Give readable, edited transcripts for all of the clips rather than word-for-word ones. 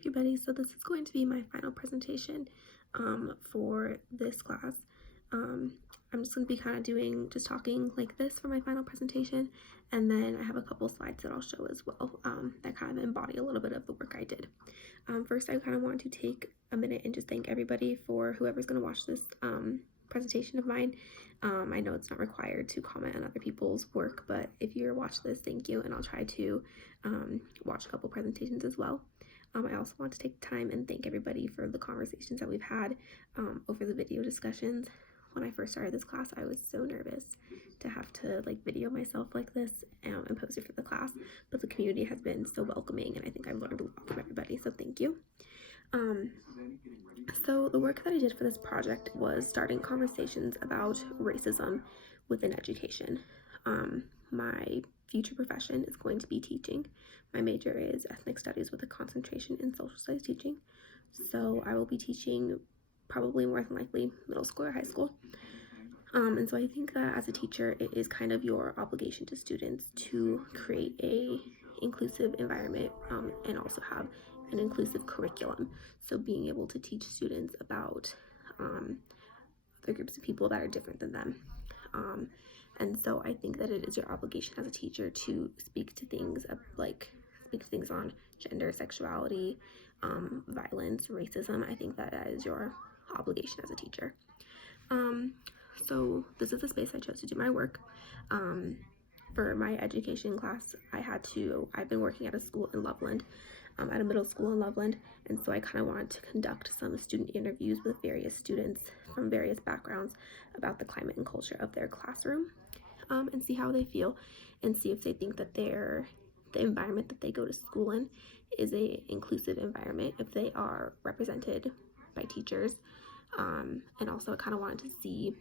everybody, so this is going to be my final presentation for this class. I'm just going to be kind of just talking like this for my final presentation, and then I have a couple slides that I'll show as well that kind of embody a little bit of the work I did. First, I kind of want to take a minute and just thank everybody for whoever's going to watch this presentation of mine. I know it's not required to comment on other people's work, but if you're watching this, thank you, and I'll try to watch a couple presentations as well. I also want to take time and thank everybody for the conversations that we've had over the video discussions. When I first started this class, I was so nervous to have to video myself like this and post it for the class, but the community has been so welcoming, and I think I've learned a lot from everybody, so thank you. So the work that I did for this project was starting conversations about racism within education. My future profession is going to be teaching. My major is ethnic studies with a concentration in social studies teaching. So I will be teaching probably more than likely middle school or high school. And so I think that as a teacher, it is kind of your obligation to students to create a inclusive environment and also have an inclusive curriculum. So being able to teach students about other groups of people that are different than them. And so I think that it is your obligation as a teacher to speak to things on gender, sexuality, violence, racism. I think that is your obligation as a teacher. So this is the space I chose to do my work. For my education class, I've been working at a school in Loveland, at a middle school in Loveland, and so I kind of wanted to conduct some student interviews with various students from various backgrounds about the climate and culture of their classroom, and see how they feel, and see if they think that the environment that they go to school in is a inclusive environment, if they are represented by teachers, and also I kind of wanted to see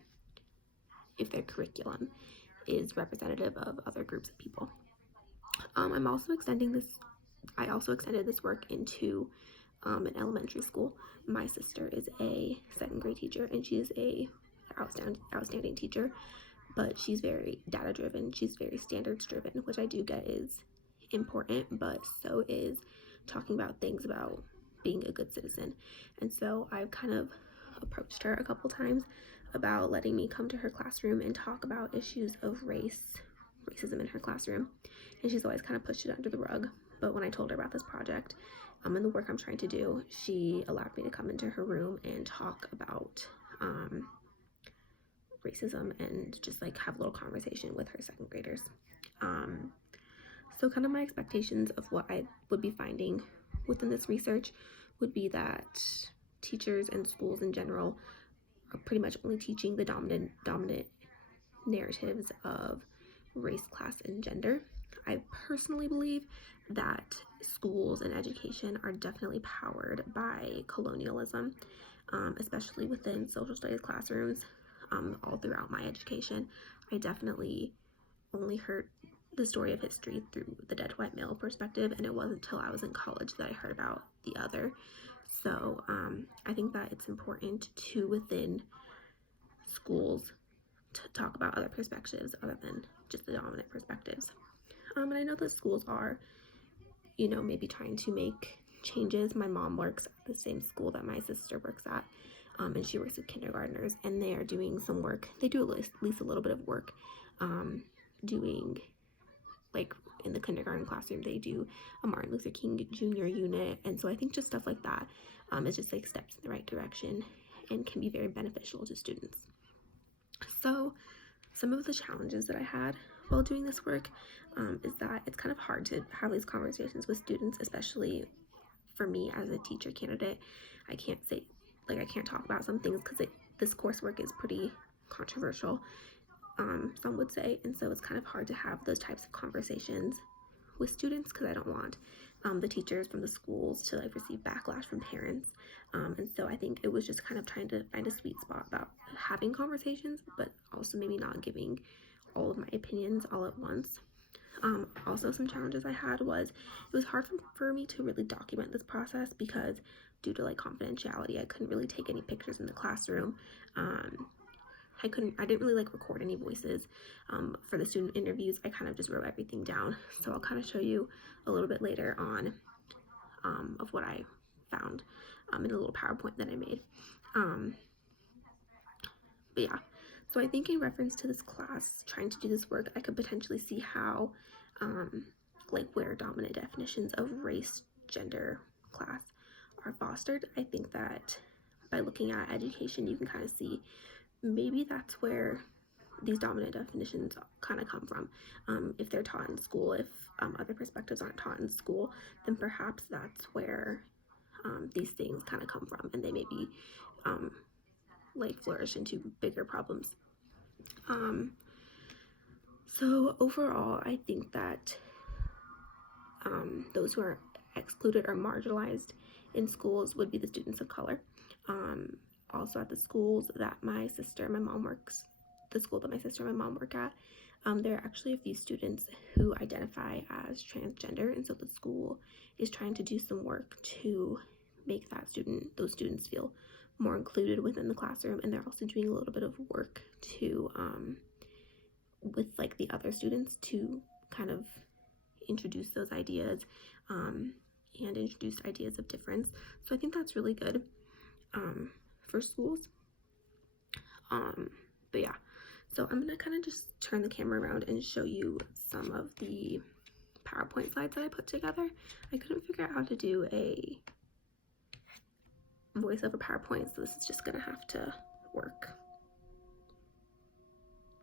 if their curriculum is representative of other groups of people. I also extended this work into an elementary school. My sister is a second grade teacher, and she is a outstanding teacher, but she's very data driven. She's very standards driven, which I do get is important, but so is talking about things about being a good citizen. And so I've kind of approached her a couple times about letting me come to her classroom and talk about issues of racism in her classroom, and she's always kind of pushed it under the rug. But when I told her about this project and the work I'm trying to do, she allowed me to come into her room and talk about racism and just have a little conversation with her second graders. So kind of my expectations of what I would be finding within this research would be that teachers and schools in general are pretty much only teaching the dominant narratives of race, class, and gender. I personally believe that schools and education are definitely powered by colonialism, especially within social studies classrooms. All throughout my education, I definitely only heard the story of history through the dead white male perspective, and it wasn't until I was in college that I heard about the other. So I think that it's important to, within schools, to talk about other perspectives other than just the dominant perspectives. And I know that schools are, maybe trying to make changes. My mom works at the same school that my sister works at, and she works with kindergartners, and they are doing some work. They do at least a little bit of work doing, in the kindergarten classroom, they do a Martin Luther King Jr. unit, and so I think just stuff like that is just steps in the right direction and can be very beneficial to students. So some of the challenges that I had while doing this work is that it's kind of hard to have these conversations with students, especially for me as a teacher candidate. I can't talk about some things because this coursework is pretty controversial, some would say, and so it's kind of hard to have those types of conversations with students because I don't want the teachers from the schools to receive backlash from parents, and so I think it was just kind of trying to find a sweet spot about having conversations, but also maybe not giving all of my opinions all at once. Also, some challenges I had was it was hard for me to really document this process because due to confidentiality, I couldn't really take any pictures in the classroom. I didn't really record any voices for the student interviews. I kind of just wrote everything down. So I'll kind of show you a little bit later on of what I found in a little PowerPoint that I made. But yeah, so I think in reference to this class, trying to do this work, I could potentially see how, like where dominant definitions of race, gender, class are fostered. I think that by looking at education, you can kind of see maybe that's where these dominant definitions kind of come from. If they're taught in school, if other perspectives aren't taught in school, then perhaps that's where these things kind of come from, and they maybe like flourish into bigger problems. So overall, I think that those who are excluded or marginalized in schools would be the students of color. Also at the schools that my sister and my mom works, the school that my sister and my mom work at, there are actually a few students who identify as transgender, and so the school is trying to do some work to make those students feel more included within the classroom, and they're also doing a little bit of work to with like the other students to kind of introduce those ideas and introduce ideas of difference. So I think that's really good for schools. But yeah, so I'm gonna kind of just turn the camera around and show you some of the PowerPoint slides that I put together. I couldn't figure out how to do a voiceover PowerPoint, so this is just gonna have to work.